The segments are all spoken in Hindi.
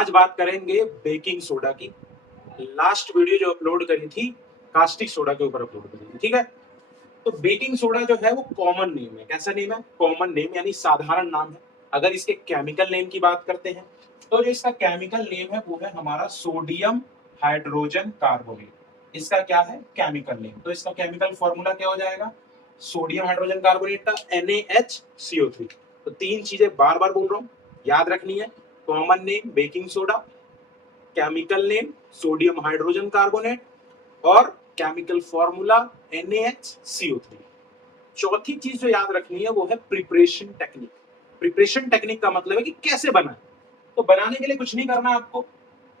आज बात करेंगे बेकिंग सोडा की। लास्ट वीडियो जो अपलोड करी थी कास्टिक सोडा के ऊपर अपलोड करी थी, ठीक है। तो बेकिंग सोडा जो है वो कॉमन नेम है। कैसा नेम है? कॉमन नेम, यानी साधारण नाम है। अगर इसके केमिकल नेम की बात करते हैं तो जो इसका केमिकल नेम है वो है हमारा सोडियम हाइड्रोजन कार्बोनेट। इसका क्या है? Chemical name. तो इसका केमिकल फॉर्मूला क्या हो जाएगा? सोडियम हाइड्रोजन कार्बोनेट का NaHCO3। तो तीन चीजें बार बार बोल रहा हूं, याद रखनी है। Common name baking soda, chemical name sodium hydrogen carbonate और केमिकल फॉर्मूला NaHCO3। चौथी चीज जो याद रखनी है वो है प्रिपरेशन टेक्निक। प्रिपरेशन टेक्निक का मतलब है कि कैसे बनाए। तो बनाने के लिए कुछ नहीं करना आपको।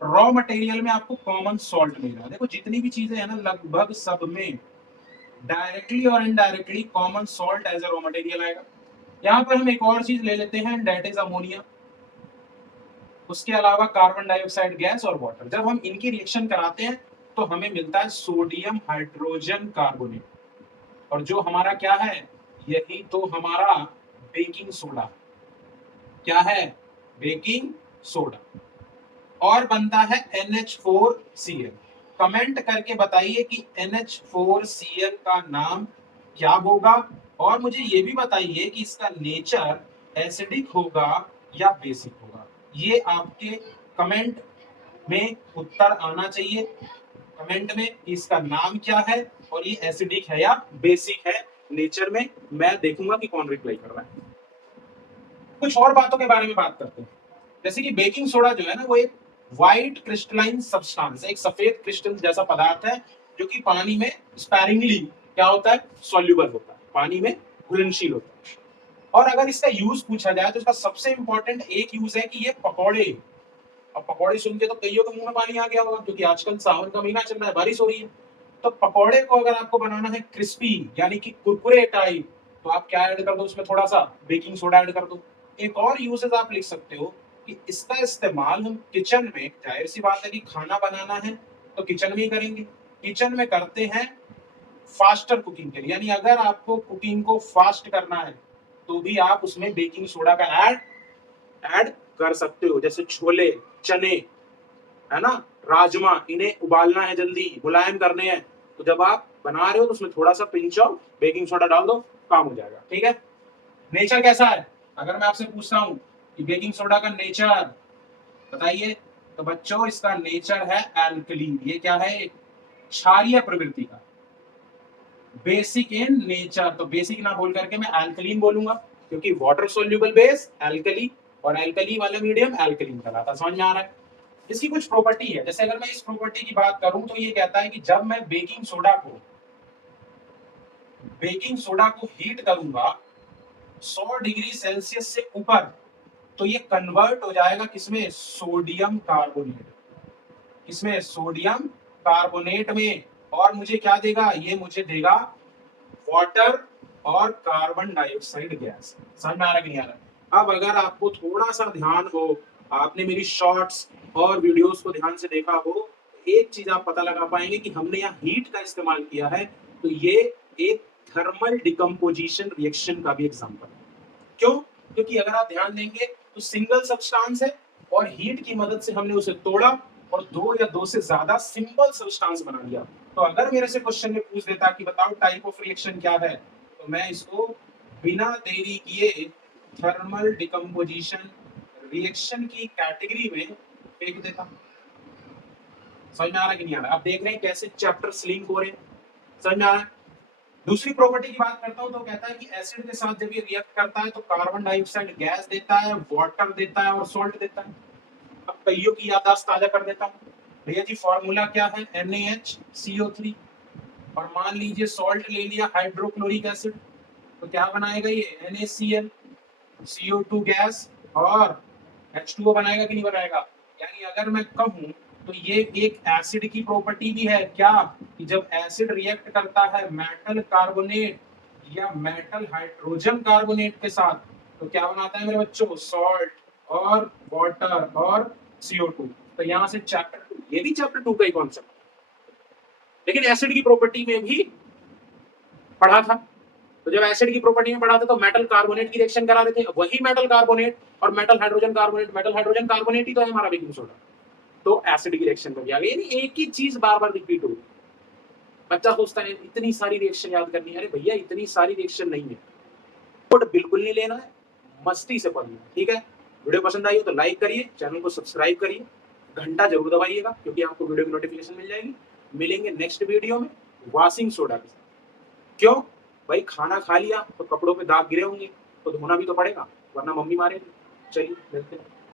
रॉ मटेरियल में आपको कॉमन सॉल्ट मिलेगा। देखो जितनी भी चीजें है ना, लगभग सब में डायरेक्टली और indirectly common salt as a raw material आएगा। यहाँ पर हम एक और चीज ले लेते हैं, दैट इज अमोनिया। उसके अलावा कार्बन डाइऑक्साइड गैस और वाटर। जब हम इनकी रिएक्शन कराते हैं तो हमें मिलता है सोडियम हाइड्रोजन कार्बोनेट। और जो हमारा क्या है, यही तो हमारा बेकिंग सोडा। क्या है? Baking soda. और बनता है NH4Cl। कमेंट करके बताइए कि NH4Cl का नाम क्या होगा। और मुझे ये भी बताइए कि इसका नेचर एसिडिक होगा या बेसिक होगा। ये आपके कमेंट में उत्तर आना चाहिए। कमेंट में कि इसका नाम क्या है और ये एसिडिक है या बेसिक है नेचर में। मैं देखूंगा कि कौन रिप्लाई कर रहा है। कुछ और बातों के बारे में बात करते हैं। जैसे कि बेकिंग सोडा जो है ना, वो एक व्हाइट क्रिस्टलाइन सब्सटेंस है, एक सफेद क्रिस्टल जैसा पदार्थ है जो कि पानी में स्पैरिंगली क्या होता है? सॉल्युबल होता है, पानी में घुलनशील होता है। और अगर इसका यूज पूछा जाए तो इसका सबसे इंपॉर्टेंट एक यूज है कि ये पकौड़े। अब पकौड़े सुन के तो कईयों के मुंह में पानी आ गया होगा, क्योंकि आजकल सावन का महीना चल रहा है, बारिश हो रही है। तो पकौड़े को अगर आपको बनाना है क्रिस्पी यानी कि कुरकुरे टाइप, तो आप क्या ऐड कर दो उसमें? थोड़ा सा बेकिंग सोडा ऐड कर दो। एक और यूजेस आप लिख सकते हो कि इसका इस्तेमाल हम किचन में, जाहिर सी बात है कि खाना बनाना है तो किचन में ही करेंगे। किचन में करते हैं फास्टर कुकिंग के लिए, यानी अगर आपको कुकिंग को फास्ट करना है तो भी आप उसमें बेकिंग सोडा का ऐड कर सकते हो। जैसे छोले, चने, है ना, राजमा, इन्हें उबालना है, जल्दी मुलायम करने हैं, तो जब आप बना रहे हो तो उसमें थोड़ा सा पिंच ऑफ बेकिंग सोडा डाल दो, काम हो जाएगा। ठीक है। नेचर कैसा है? अगर मैं आपसे पूछता हूं कि बेकिंग सोडा का नेचर बताइए, तो बच्चों इसका नेचर है एल्कलीन। ये क्या है? क्षारीय प्रवृत्ति का, बेसिक इन नेचर। तो बेसिक ना बोल करके मैं एल्कलीन बोलूंगा, क्योंकि वाटर सोल्यूबल बेस एल्कली और एल्कली वाला मीडियम एल्कलीन कहलाता है। समझ में आ रहा है? इसकी कुछ प्रॉपर्टी है। जैसे अगर मैं इस प्रॉपर्टी की बात करूं तो ये कहता है कि जब मैं बेकिंग सोडा को हीट करूंगा 100 डिग्री सेल्सियस से ऊपर, तो ये कन्वर्ट हो जाएगा किसमें? Sodium carbonate. किसमें? सोडियम कार्बोनेट में। और मुझे क्या देगा? ये मुझे देगा वाटर और कार्बन डाइऑक्साइड गैस। समझ में आ रहा है कि नहीं आ रहा? अब अगर आपको थोड़ा सा ध्यान हो, आपने मेरी शॉर्ट्स और वीडियोस को ध्यान से देखा हो, एक चीज आप पता लगा पाएंगे कि हमने यहाँ हीट का इस्तेमाल किया है। तो ये एक थर्मल डिकम्पोजिशन रिएक्शन का भी एग्जांपल है। क्यों? क्योंकि अगर आप ध्यान देंगे तो सिंगल सब्सटेंस है और हीट की मदद से हमने उसे तोड़ा और दो या दो से ज्यादा सिंपल सब्सटेंस बना लिया। तो अगर मेरे से क्वेश्चन में पूछ देता कि बताओ टाइप ऑफ रिएक्शन क्या है, तो मैं इसको बिना देरी किए थर्मल डिकम्पोजिशन रिएक्शन की कैटेगरी में फेंक देता। समझ में आ रहा है कि नहीं आ रहा? आप देख रहे हैं कैसे चैप्टर्स लिंक हो रहे हैं। समझ में आ रहा है? दूसरी प्रॉपर्टी की बात करता हूं तो कहता है कि एसिड के साथ जब ये रिएक्ट करता है तो कार्बन डाइऑक्साइड गैस देता है, वाटर देता है और सॉल्ट देता है। अब कईयों की याददाश्त ताजा कर देता हूं। भैया जी फॉर्मूला क्या है? NaHCO3। और मान लीजिए सॉल्ट ले लिया, हाइड्रोक्लोरिक एसिड, तो क्या बनाएगा ये? NaCl, CO2 गैस और H2O बनाएगा कि नहीं बनाएगा? यानी अगर मैं कहूं तो ये एक एसिड की प्रॉपर्टी भी है। क्या? कि जब एसिड रिएक्ट करता है मेटल कार्बोनेट या मेटल हाइड्रोजन कार्बोनेट के साथ, तो क्या बनाता है मेरे बच्चों? सॉल्ट और वाटर और CO2। तो यहां से चैप्टर 2, ये भी चैप्टर 2 का ही कॉन्सेप्ट, लेकिन एसिड की प्रॉपर्टी में भी पढ़ा था। तो तो जब एसिड की प्रॉपर्टी में पढ़ाते तो मेटल कार्बोनेट की रिएक्शन करा रहे थे, वही मेटल कार्बोनेट और मेटल हाइड्रोजन कार्बोनेट ही तो है हमारा बेकिंग सोडा। तो एसिड की रिएक्शन में भी आ गई, यानी एक ही चीज बार बार रिपीट हो रही। बच्चा सोचता है इतनी सारी रिएक्शन याद करनी है, अरे भैया इतनी सारी रिएक्शन नहीं है, कोड बिल्कुल नहीं लेना है, मस्ती से पढ़ना है, ठीक है। वीडियो पसंद आई हो तो लाइक करिए, चैनल को सब्सक्राइब करिए, घंटा जरूर दबाइएगा क्योंकि आपको वीडियो की नोटिफिकेशन मिल जाएगी। मिलेंगे नेक्स्ट वीडियो में वॉशिंग सोडा के साथ। क्यों भाई, खाना खा लिया तो कपड़ों पे दाग गिरे होंगे तो धोना भी तो पड़ेगा, वरना मम्मी मारेगी। चलिए मिलते हैं।